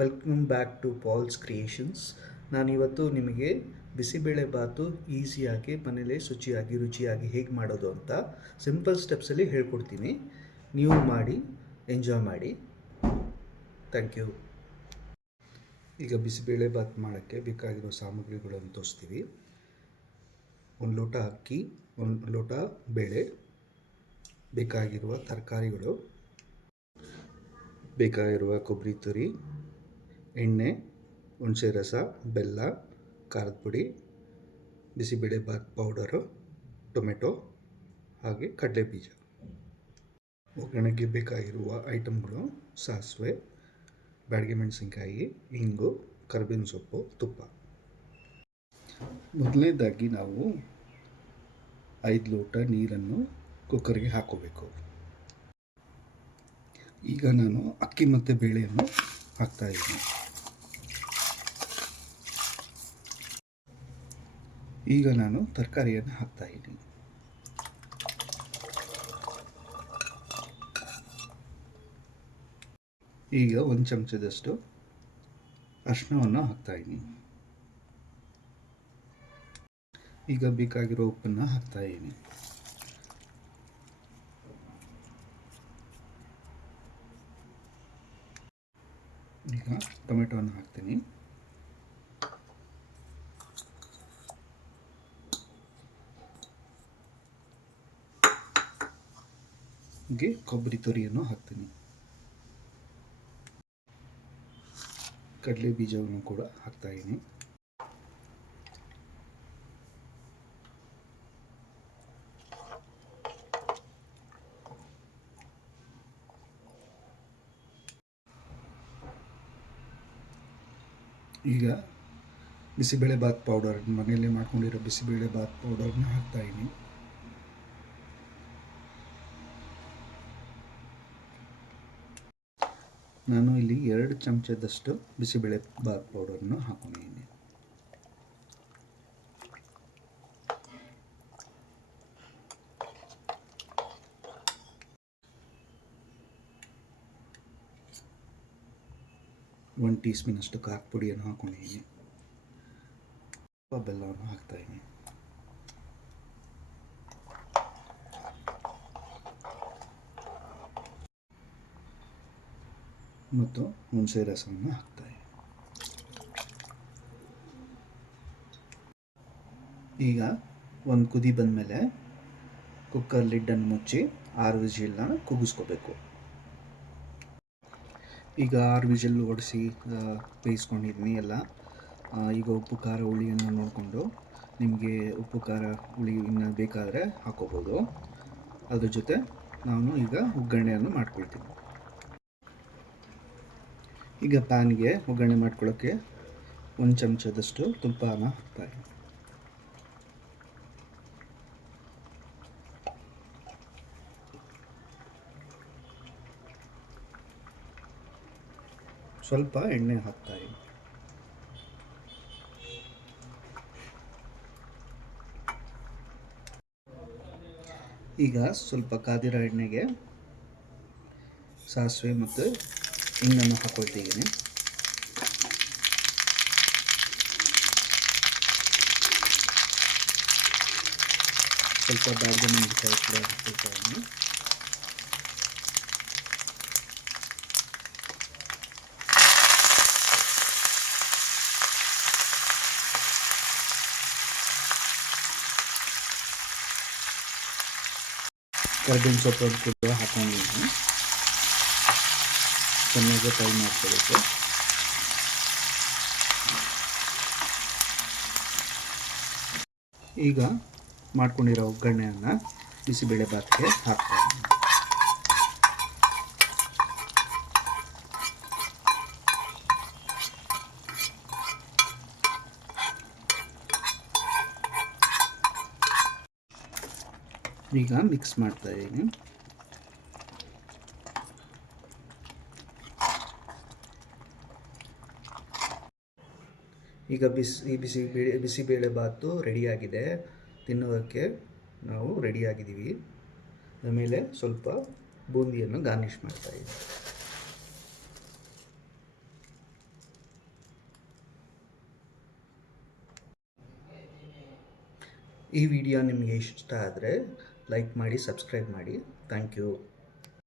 Welcome back to Paul's creations. ನಾನಿವತ್ತು ನಿಮಗೆ ಬಿಸಿಬೇಳೆ ಬಾತು ಈಸಿಯಾಗಿ ಮನೇಲಿ ಶುಚಿಯಾಗಿ ರುಚಿಯಾಗಿ ಹೇಗೆ ಮಾಡೋದು ಅಂತ ಸಿಂಪಲ್ ಸ್ಟೆಪ್ಸಲ್ಲಿ ಹೇಳ್ಕೊಡ್ತೀನಿ. ನೀವು ಮಾಡಿ ಎಂಜಾಯ್ ಮಾಡಿ. Thank you. ಈಗ ಬಿಸಿಬೇಳೆ ಬಾತ್ ಮಾಡೋಕ್ಕೆ ಬೇಕಾಗಿರೋ ಸಾಮಗ್ರಿಗಳನ್ನು ತೋರಿಸ್ತೀವಿ. 1 ಲೋಟ ಅಕ್ಕಿ, 1 ಲೋಟ ಬೇಳೆ, ಬೇಕಾಗಿರುವ ತರಕಾರಿಗಳು, ಬೇಕಾಗಿರುವ ಕೊಬ್ಬರಿ ತುರಿ, ಎಣ್ಣೆ, ಹುಣಸೆ ರಸ, ಬೆಲ್ಲ, ಖಾರದ ಪುಡಿ, ಬಿಸಿಬೇಳೆ ಬಾತ್ ಪೌಡರು, ಟೊಮೆಟೊ ಹಾಗೆ ಕಡಲೆ ಬೀಜ. ಒಗ್ಗರಣೆಗೆ ಬೇಕಾಗಿರುವ ಐಟಮ್ಗಳು: ಸಾಸಿವೆ, ಬ್ಯಾಡಗಿ ಮೆಣಸಿನ್ಕಾಯಿ, ಇಂಗು, ಕರಿಬೇವಿನ ಸೊಪ್ಪು, ತುಪ್ಪ. ಮೊದಲನೇದಾಗಿ ನಾವು 5 ಲೋಟ ನೀರನ್ನು ಕುಕ್ಕರ್ಗೆ ಹಾಕೋಬೇಕು. ಈಗ ನಾನು ಅಕ್ಕಿ ಮತ್ತು ಬೇಳೆಯನ್ನು ಹಾಕ್ತಾಯಿದ್ದೀನಿ. ಈಗ ನಾನು ತರಕಾರಿಯನ್ನು ಹಾಕ್ತಾಯಿದ್ದೀನಿ. ಈಗ 1 ಚಮಚದಷ್ಟು ಅರಿಶಿಣವನ್ನು ಹಾಕ್ತಾಯಿದ್ದೀನಿ. ಈಗ ಬೇಕಾಗಿರೋ ಉಪ್ಪನ್ನು ಹಾಕ್ತಾಯಿದ್ದೀನಿ. ಈಗ ಟೊಮೆಟೊವನ್ನು ಹಾಕ್ತೀನಿ. ಹೀಗೆ ಕೊಬ್ಬರಿ ತುರಿಯನ್ನು ಹಾಕ್ತೀನಿ. ಕಡಲೆ ಬೀಜವನ್ನು ಕೂಡ ಹಾಕ್ತಾಯಿದ್ದೀನಿ. ಈಗ ಬಿಸಿಬೇಳೆ ಬಾತ್ ಪೌಡರ್, ಮನೆಯಲ್ಲೇ ಮಾಡ್ಕೊಂಡಿರೋ ಬಿಸಿಬೇಳೆ ಬಾತ್ ಪೌಡರ್ನ ಹಾಕ್ತಾಯಿದ್ದೀನಿ. ನಾನು ಇಲ್ಲಿ 2 ಚಮಚದಷ್ಟು ಬಿಸಿಬೇಳೆ ಬಾತ್ ಪೌಡರನ್ನು ಹಾಕೊಂಡಿದ್ದೀನಿ. ಒಂದು ಟೀ ಸ್ಪೂನಷ್ಟು ಖಾರದ ಪುಡಿಯನ್ನು ಹಾಕೊಂಡಿದ್ದೀನಿ. ಬೆಲ್ಲವನ್ನು ಹಾಕ್ತಾಯಿದ್ದೀನಿ. ಮತ್ತು ಹುಣಸೆ ರಸವನ್ನು ಹಾಕ್ತಾಯಿದ್ದೀನಿ. ಈಗ ಒಂದು ಕುದಿ ಬಂದಮೇಲೆ ಕುಕ್ಕರ್ ಲಿಡ್ಡನ್ನು ಮುಚ್ಚಿ 6 ವಿಜಿಲ್ನ ಕೂಗಿಸ್ಕೋಬೇಕು. ಈಗ 6 ವಿಜಿಲ್ ಓಡಿಸಿ ಬೇಯಿಸ್ಕೊಂಡಿದ್ದೀನಿ ಎಲ್ಲ. ಈಗ ಉಪ್ಪು ಖಾರ ಹುಳಿಯನ್ನು ನೋಡಿಕೊಂಡು ನಿಮಗೆ ಉಪ್ಪು ಖಾರ ಹುಳಿ ಇನ್ನು ಬೇಕಾದರೆ ಹಾಕೋಬೋದು. ಅದ್ರ ಜೊತೆ ನಾನು ಈಗ ಒಗ್ಗರಣೆಯನ್ನು ಮಾಡ್ಕೊಳ್ತೀನಿ. ಈಗ ಪ್ಯಾನ್ಗೆ ಒಗ್ಗರಣೆ ಮಾಡ್ಕೊಳ್ಳೋಕ್ಕೆ 1 ಚಮಚದಷ್ಟು ತುಪ್ಪನ ಹಾಕ್ತಾಯಿದ್ದೀನಿ. ಸ್ವಲ್ಪ ಎಣ್ಣೆ ಹಾಕ್ತಾಯಿದ್ದೀನಿ. ಈಗ ಸ್ವಲ್ಪ ಕಾದಿರೋ ಎಣ್ಣೆಗೆ ಸಾಸಿವೆ ಮತ್ತು ಹಿಂಗನ್ನು ಹಾಕ್ಕೊಳ್ತಿದ್ದೀನಿ. ಸ್ವಲ್ಪ ಬ್ಯಾಡಗಿ ಮೆಣಸಿನಕಾಯಿ ಕೂಡ ಹಾಕ್ಕೊಳ್ತಾಯಿದ್ದೀನಿ. ಕರಿಬೇವಿನ ಸೊಪ್ಪನ್ನು ಕೂಡ ಹಾಕೊಂಡಿದ್ದೀನಿ. ಚೆನ್ನಾಗಿ ಫ್ರೈ ಮಾಡ್ಕೋಬೇಕು. ಈಗ ಮಾಡ್ಕೊಂಡಿರೋ ಒಗ್ಗರಣೆಯನ್ನು ಬಿಸಿಬೇಳೆ ಬಾತ್ಗೆ ಹಾಕ್ತಾಯಿದ್ದೀನಿ. ಈಗ ಮಿಕ್ಸ್ ಮಾಡ್ತಾಯಿದ್ದೀನಿ. ಈಗ ಬಿಸಿಬೇಳೆ ಬಾತು ರೆಡಿಯಾಗಿದೆ. ತಿನ್ನೋದಕ್ಕೆ ನಾವು ರೆಡಿಯಾಗಿದ್ದೀವಿ. ಆಮೇಲೆ ಸ್ವಲ್ಪ ಬೂಂದಿಯನ್ನು ಗಾರ್ನಿಷ್ ಮಾಡ್ತಾಯಿದ್ದೀನಿ. ಈ ವಿಡಿಯೋ ನಿಮಗೆ ಇಷ್ಟ ಆದರೆ ಲೈಕ್ ಮಾಡಿ, ಸಬ್ಸ್ಕ್ರೈಬ್ ಮಾಡಿ. Thank you.